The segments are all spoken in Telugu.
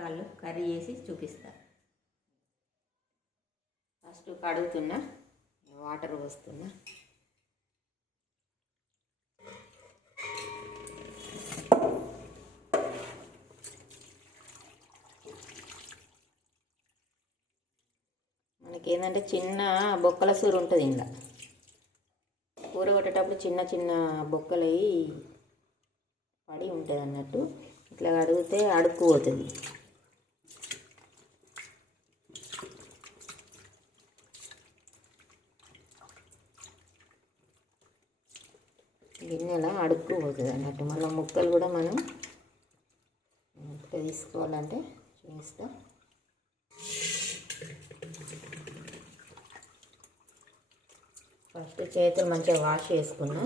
కాళ్ళు కర్రీ చేసి చూపిస్తా. ఫస్ట్ కడుగుతున్నా, వాటర్ పోస్తున్నా. మనకేంటంటే చిన్న బొక్కల సూరు ఉంటుంది. ఇంట్లో కూర కొట్టేటప్పుడు చిన్న చిన్న బొక్కలు పడి ఉంటుంది అన్నట్టు. ఇట్లా కడిగితే అడుక్కుపోతుంది. గిన్నెలా అడుక్కుపోతుంది అన్నట్టు. మళ్ళీ ముక్కలు కూడా మనం ఇట్లా తీసుకోవాలంటే చూపిస్తా. ఫస్ట్ చేతులు మంచిగా వాష్ చేసుకున్నా.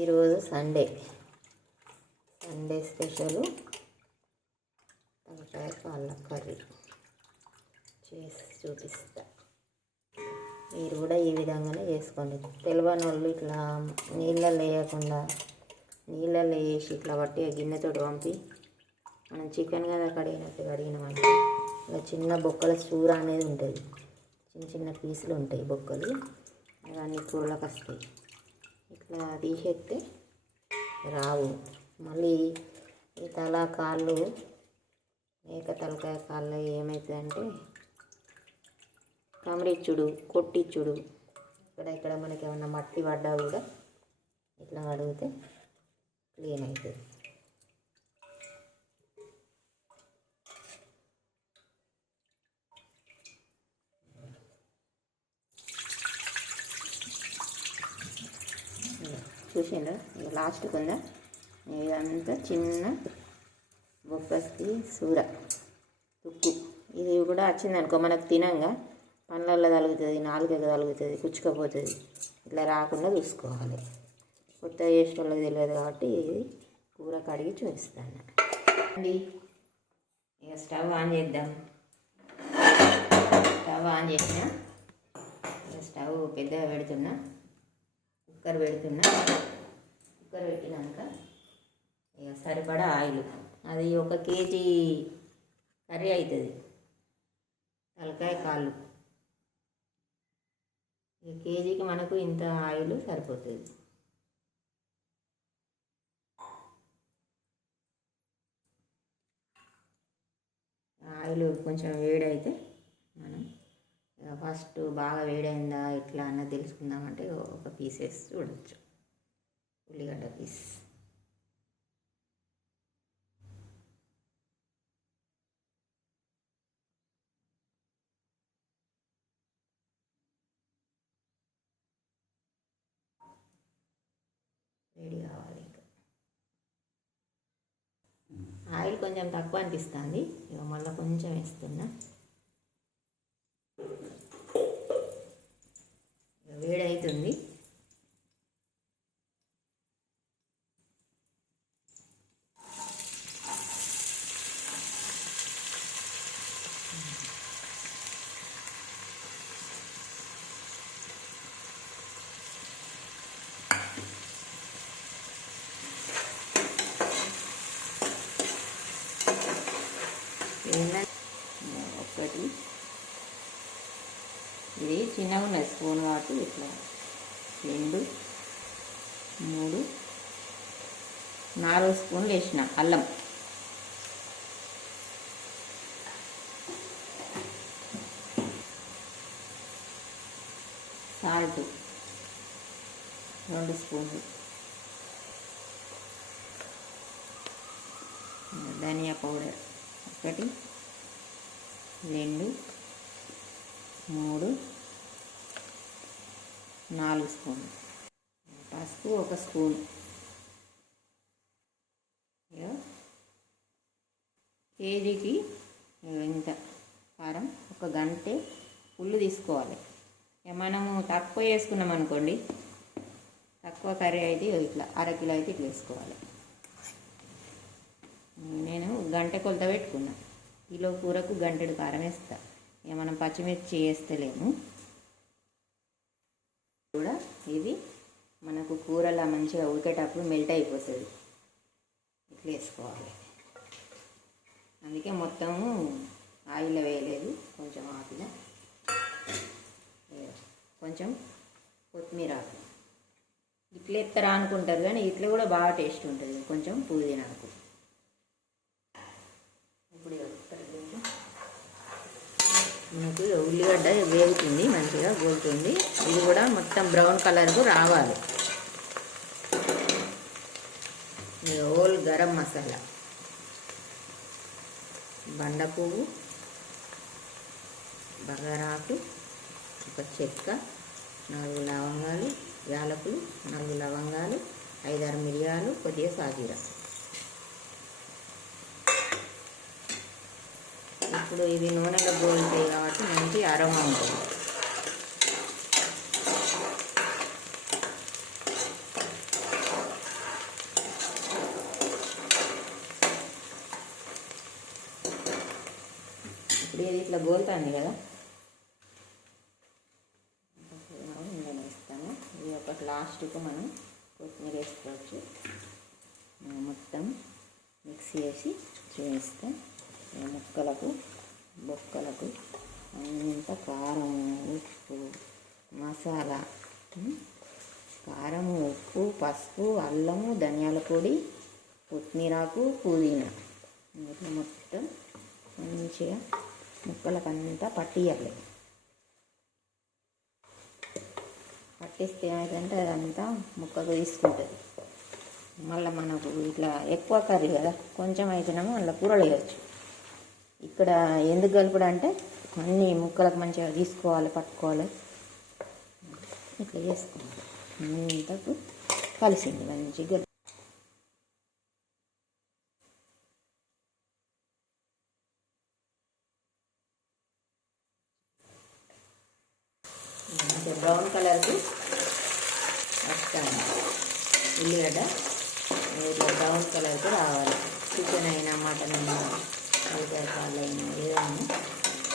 ఈరోజు సండే స్పెషల్ తలకాయ కాళ్ళ కర్రీ చేసి చూపిస్తా. మీరు కూడా ఈ విధంగానే చేసుకోండి. తెలియని వాళ్ళు ఇట్లా నీళ్ళల్లో వేయకుండా నీళ్ళల్లో వేసి ఇట్లా పట్టి గిన్నెతో పంపి మనం చికెన్ కదా కడిగినట్టు కడిగినామంటే ఇలా చిన్న బొక్కల చూర అనేది ఉంటుంది. చిన్న చిన్న పీసులు ఉంటాయి బొక్కలు, అవన్నీ కూరలకు వస్తాయి. ఇట్లా తీసేస్తే రావు. మళ్ళీ ఈ తల కాళ్ళు మేక తలకాయ కాళ్ళు ఏమవుతుందంటే కమరిచ్చుడు, కొట్టిచ్చుడు, ఇక్కడ మనకి ఏమన్నా మట్టి పడ్డా కూడా ఇట్లా కడిగితే క్లీన్ అవుతుంది. చూసిందా లాస్ట్కి ఉందా? ఇదంతా చిన్న బొక్కస్కి సూర తుక్కు. ఇది కూడా వచ్చిందనుకో మనకు తినంగా పండ్లల్లో తగులుతుంది, నాలుగకి తగులుతుంది, కుచ్చుకపోతుంది. ఇట్లా రాకుండా చూసుకోవాలి. కొత్త చేసిన వాళ్ళకి తెలియదు కాబట్టి ఇది కూర కడిగి చూపిస్తాను అండి. ఇక స్టవ్ ఆన్ చేద్దాం. స్టవ్ ఆన్ చేసిన స్టవ్ పెద్దగా పెడుతున్నా. కుక్కర్ పెట్టినాక ఇక సరిపడా ఆయిల్. అది 1 కేజీ కర్రీ అవుతుంది తలకాయ కాళ్ళు. ఈ కేజీకి మనకు ఇంత ఆయిల్ సరిపోతుంది. ఆయిల్ కొంచెం వేడైతే మనం ఫస్ట్ బాగా వేడైందా ఇట్లా అన్నది తెలుసుకుందామంటే ఒక పీసెస్ చూడవచ్చు. ఉల్లిగడ్డ పీస్, వేడి కావాలి. ఇంకా ఆయిల్ కొంచెం తక్కువ అనిపిస్తుంది. ఇక మళ్ళీ కొంచెం వేస్తున్నా. వేడవుతుంది. ఒకటి ఇది చిన్నగా ఉన్నది స్పూన్ కాబట్టి ఇట్లా 2, 3, 4 స్పూన్లు వేసిన అల్లం. సాల్ట్ 2 స్పూన్లు. ధనియా పౌడర్ 1, 2, 3, 4 స్పూన్లు. పసుపు 1 స్పూన్. కేజీకి ఇంత కారం. 1 గంట ఉల్లి తీసుకోవాలి. మనము తక్కువ వేసుకున్నాం అనుకోండి, తక్కువ కర్రీ అయితే ఇట్లా 1/2 కిలో అయితే ఇట్లా వేసుకోవాలి. గంట కొలత పెట్టుకున్నా. కిలో కూరకు గంటెడు కారం వేస్తా. ఇక మనం పచ్చిమిర్చి వేస్తలేము కూడా. ఇది మనకు కూరలా మంచిగా ఉడికేటప్పుడు మెల్ట్ అయిపోతుంది. ఇట్లా వేసుకోవాలి. అందుకే మొత్తము ఆయిల్ వేయలేదు, కొంచెం ఆపిన, కొంచెం కొత్తిమీర. ఇట్లా ఎత్తరా అనుకుంటారు కానీ ఇట్లా కూడా బాగా టేస్ట్ ఉంటుంది. కొంచెం పుదీనాకు. ఇప్పుడు మనకు ఉల్లిగడ్డ వేగుతుంది, మంచిగా గోలుతుంది. ఇది కూడా మొత్తం బ్రౌన్ కలర్కు రావాలి. హోల్ గరం మసాలా, బండ పువ్వు, బగారాకు, ఒక చెక్క, 4 లవంగాలు, యాలకులు, 4 లవంగాలు, 5-6 మిరియాలు, కొద్దిగా సాజీర. ఇప్పుడు ఇవి నూనెలో గోలుతాయి కాబట్టి మంచి అరోమా ఉంటుంది. ఇప్పుడు ఇది ఇట్లా గోలుతుంది కదా, నేను వేస్తాను. ఇది ఒక లాస్ట్కు మనం కొత్తిమీర వేసుకోవచ్చు. మొత్తం మిక్స్ చేసి చేస్తే ముక్కలకు బొక్కలకు అంత కారం, ఉప్పు, మసాలా, కారం, ఉప్పు, పసుపు, అల్లము, ధనియాల పొడి, కొత్తిమీరాకు, పుదీనా ఇట్లా మొత్తం మంచిగా ముక్కలకంతా పట్టియాలి. పట్టిస్తే ఏమైందంటే అదంతా ముక్కకు తీసుకుంటుంది. మళ్ళీ మనకు ఇట్లా ఎక్కువ కర్రీ కదా, కొంచెం అయితేనేమో మళ్ళీ కూరలు వేయచ్చు. ఇక్కడ ఎందుకు కలుపుడు అంటే అన్నీ ముక్కలకు మంచిగా తీసుకోవాలి, పట్టుకోవాలి. ఇట్లా చేసుకోవాలి. అంతకు కలిసింది మంచిగా. బ్రౌన్ కలర్కి వస్తాను ఉల్లిగడ్డ. ఇట్లా బ్రౌన్ కలర్కి రావాలి. చికెన్ అయినా, మటన్ అయినా, తలకాయ పాలు అయినా, ఏదైనా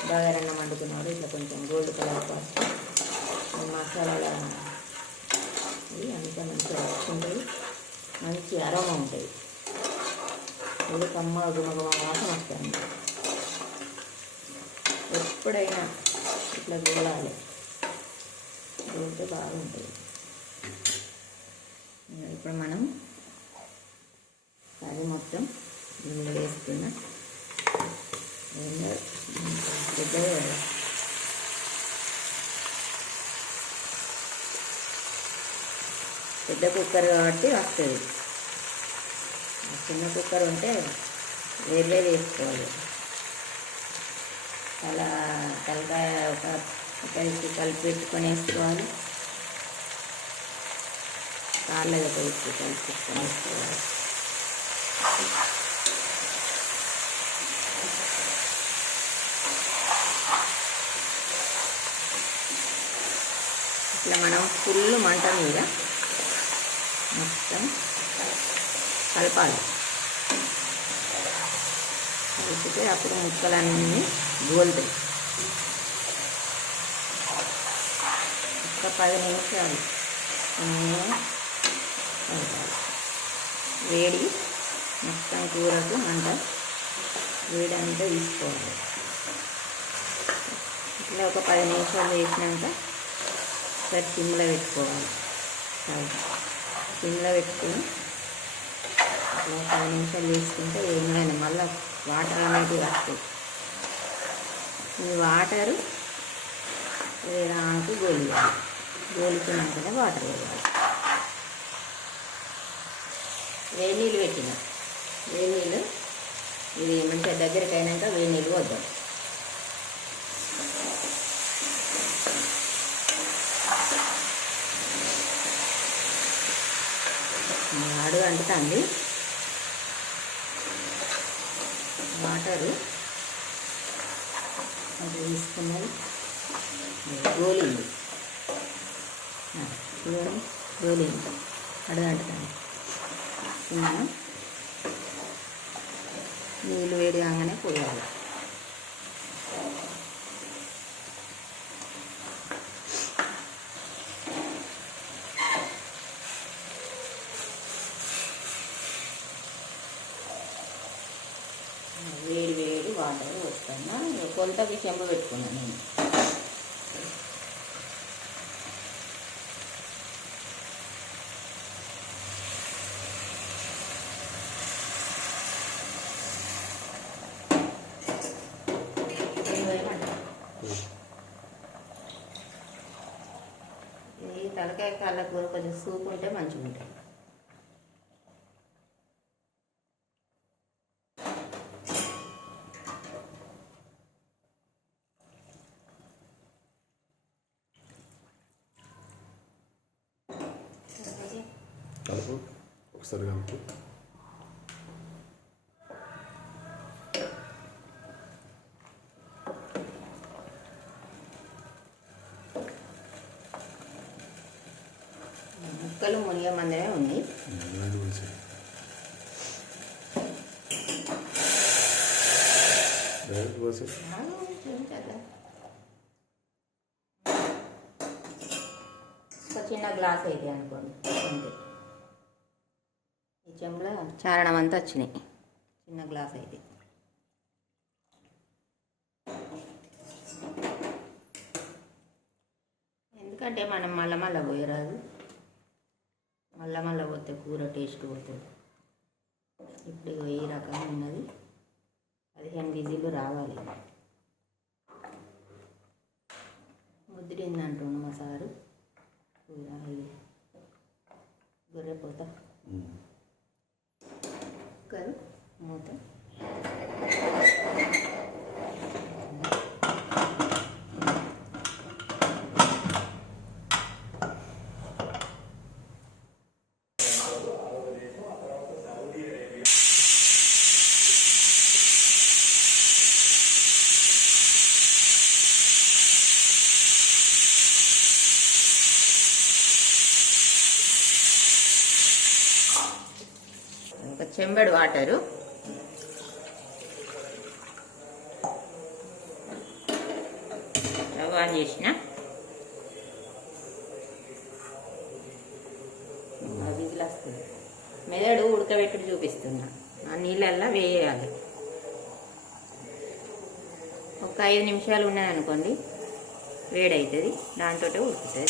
బగారన్నం వండుకున్నాడు ఇట్లా కొంచెం గోల్డ్ కలర్ వస్తే మసాలాల ఇది అంతా మంచిగా వస్తుంటుంది. మంచి అరోమా ఉంటుంది. ఇది కమ్మ గుమగుమ వాసన వస్తుంది. ఎప్పుడైనా ఇట్లా గోలాలి, గోలితే బాగుంటుంది. ఇప్పుడు మనం అది మొత్తం ఇందులో వేసుకున్న పెద్ద కుక్కర్ కాబట్టి వస్తుంది. చిన్న కుక్కర్ ఉంటే వేరే వేసుకోవాలి. అలా తలకాయ కలిపి పెట్టుకొని వేసుకోవాలి. కార్లో కలిపి పెట్టుకొని వేసుకోవాలి. ఇట్లా మనం ఫుల్ మంట మీద మొత్తం కలపాలి. కలిపితే అప్పుడు ముక్కలన్నీ గోలుతాయి. ఒక 10 నిమిషాలు కలపాలి. వేడి మొత్తం కూరకు మంట వేడి అంతా తీసుకోవాలి. ఇట్లా ఒక 10 నిమిషాలు వేసినాక సరే సిమ్లో పెట్టుకోవాలి. సిమ్లో పెట్టుకొని అట్లా 10 నిమిషాలు వేసుకుంటే ఏమైనా మళ్ళీ వాటర్ అనేవి వస్తాయి. ఈ వాటరు వేరాకు గోలియాలి. గోలుకున్నాకనే వాటర్ వేయాలి. వేడి నీళ్ళు పెట్టిన వేడి నీళ్ళు ఇది మంచిగా దగ్గరికి అయినాక వేడి నీళ్ళు వద్దాం. అడుగు అంటుతుంది వాటరు అది తీసుకున్నది గోలింది. చూడండి గోలింది, అడుగు అంటుతుంది. నీళ్ళు వేడి కాగానే పోయాలి. వేడి వేడి వాటర్ పోస్తున్నా. కొలతకి చెంబు పెట్టుకున్నాను నేను. ఈ తలకాయ కాళ్ళ కూర కొంచెం సూప్ ఉంటే మంచిగా ఉంటుంది. కలుపు ఒకసారి కలుపు. ముక్కలు మునిగే మందమే ఉన్నాయి. ఒక చిన్న గ్లాస్ అయితే అనుకోండి అంతే. ఈ చెంబులో చారణం అంతా వచ్చినాయి. చిన్న గ్లాస్ అయితే ఎందుకంటే మనం మళ్ళా పోయరాదు. మళ్ళా పోతే కూర టేస్ట్ పోతుంది. ఇప్పుడు ఈ రకంగా ఉన్నది. 15 విజిల్లు రావాలి. ముద్రిందంటుండు మా సారు. గొర్రెపోతా కుక్కరు మూత. ఒక చెంబెడు వాటరు, స్టవ్ ఆన్ చేసిన. విజిల్ వస్తుంది. మెదడు ఉడకబెట్టి చూపిస్తున్నా. ఆ నీళ్ళల్లో వేయాలి. ఒక 5 నిమిషాలు ఉన్నదనుకోండి, వేడవుతుంది. దాంతో ఉడుకుతుంది.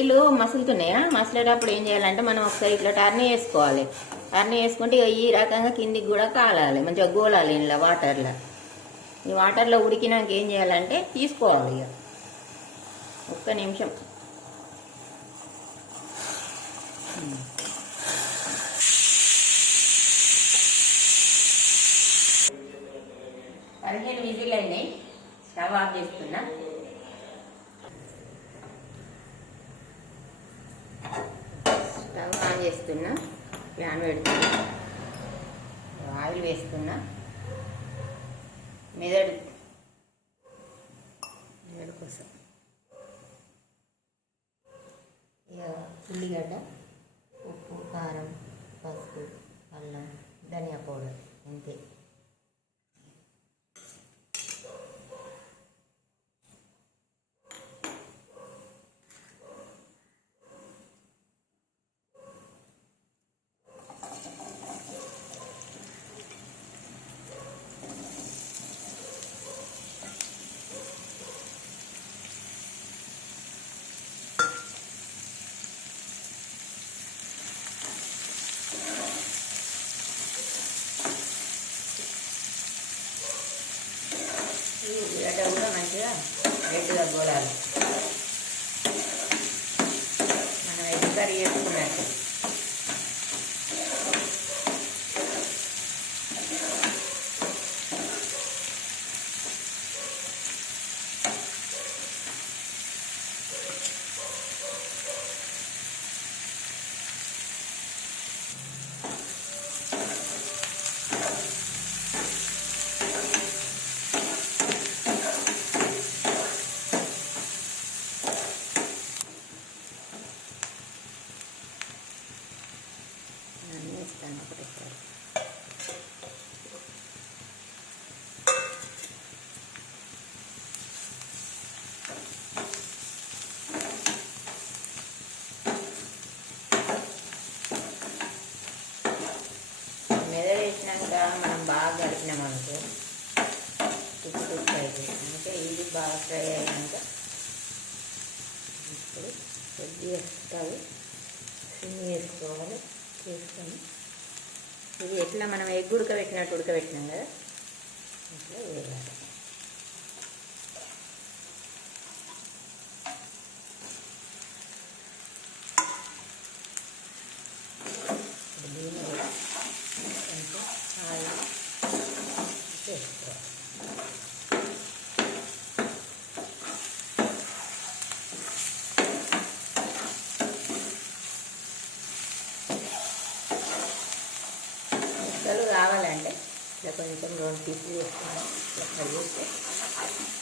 నీళ్ళు మసులుతున్నాయా? మసిలేటప్పుడు ఏం చేయాలంటే మనం ఒకసారి ఇట్లా టర్న్ చేసుకోవాలి. టర్న్ చేసుకుంటే ఈ రకంగా కిందికి కూడా కాలాలి. మంచిగా గోలాలి ఇలా వాటర్లో. ఈ వాటర్లో ఉడికినాక ఏం చేయాలంటే తీసుకోవాలి. ఇక ఒక్క నిమిషం. పదిహేను విజిల్ అయినాయి. స్టవ్ ఆఫ్ చేస్తున్నా. స్టవ్ ఆన్ చేస్తున్నా. ప్యాన్ పెడుతున్నా. ఆయిల్ వేస్తున్నా. మెదడు కోసం ఇక ఉల్లిగడ్డ, ఉప్పు, కారం, పసుపు, అల్లం, ధనియా పౌడర్ అంతే. వేస్తాను ఒకటేసారి. మెద వేసినాక మనం బాగా కలిపినామనుకో తుప్పు తుప్పు అవుతుంది. అందుకే ఇది బాగా ఫ్రై అయినాక ఇప్పుడు కొద్దిగా స్టవ్ సిమ్ వేసుకోవాలి. చేసుకొని ఇది ఎట్లా మనం ఎగ్ ఉడకబెట్టినట్టు ఉడకబెట్టినాం కదా ఇట్లా వేయాలి. దీనిలో కొంచెం ఆయిల్ వేసుకోవాలి. ముక్కలు కావాలంటే ఇట్లా కొంచెం 2 పీసులు వేసుకున్నాం. ఇట్లా కట్ చేస్తే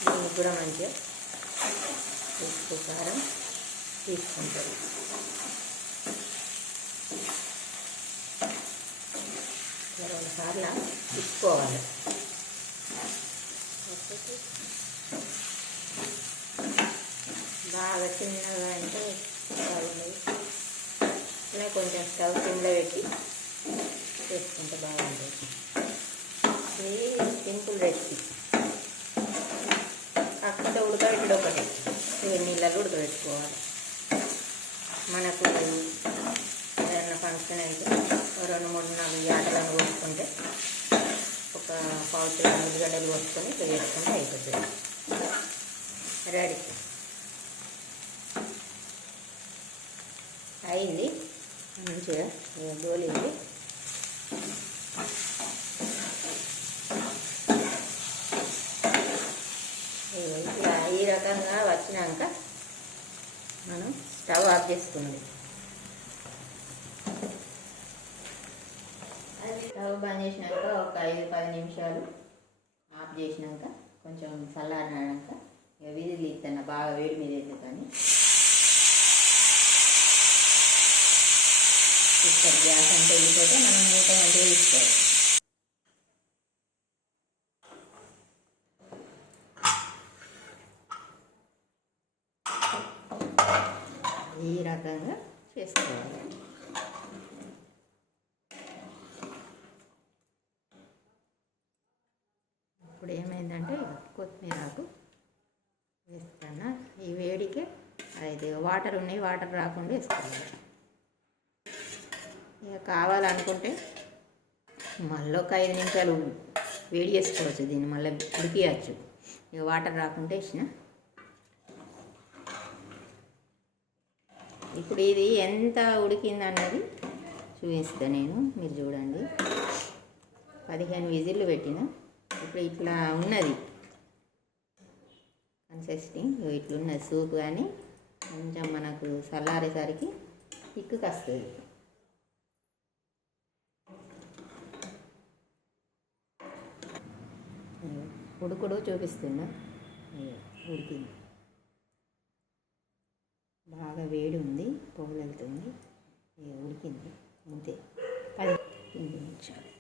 దీనికి కూడా మంచిగా ఉప్పు కారం తీసుకుంటుంది. ఇట్లా 2 సార్లు తిప్పుకోవాలి. బాగా చిన్నగా అంటే బాగుండదు. ఇలా కొంచెం స్టవ్ సిమ్లో పెట్టి చేసుకుంటే బాగుంటుంది. ఇది సింపుల్ రెసిపీ. కాకపోతే ఉడకబెట్టడం ఒకటి నీళ్ళలో ఉడకబెట్టుకోవాలి. మనకు ఏదైనా ఫంక్షన్ అయితే 2, 3, 4 యాటలను పోసుకుంటే ఒక పావు కిలో ఉల్లిగడ్డలు పోసుకొని ఇట్లా వేసుకుంటే అయిపోతుంది. రెడీ అయింది. మంచిగా గోలింది. ఇట్లా ఈ రకంగా వచ్చినాక మనం స్టవ్ ఆఫ్ చేసుకుంది. స్టవ్ బంద్ చేసినాక ఒక 5-10 నిమిషాలు ఆఫ్ చేసినాక కొంచెం చల్లారినాక ఇక విజిల్ ఇస్తాను. బాగా వేడి మీద ఎందుకని ఇస్తారు. గ్యాస్ అంటే వెళ్ళిపోతే మనం మూత మంచిగా తీసుకోవాలి. ఈ రకంగా చేసుకోవాలి. ఇప్పుడు ఏమైందంటే కొత్తిమీరకు వేస్తాను. ఈ వేడికి అది వాటర్ ఉన్నాయి, వాటర్ రాకుండా వేసుకోవాలి. ఇక కావాలనుకుంటే మళ్ళీ ఒక 5 నిమిషాలు వేడి చేసుకోవచ్చు. దీన్ని మళ్ళీ ఉడికియచ్చు. ఇక వాటర్ రాకుండా వేసిన. ఇప్పుడు ఇది ఎంత ఉడికిందన్నది చూపిస్తాను నేను. మీరు చూడండి. 15 విజిల్లు పెట్టిన. ఇప్పుడు ఇట్లా ఉన్నది కన్సిస్టెంట్. ఇట్లున్నది సూప్. కానీ కొంచెం మనకు చల్లారేసరికి తిక్కుకి వస్తుంది. ఉడుకుడు చూపిస్తున్నా. ఉడికింది. బాగా వేడి ఉంది, పొగలు వెళ్తుంది. ఉడికింది అంతే. 10 నిమిషాలు.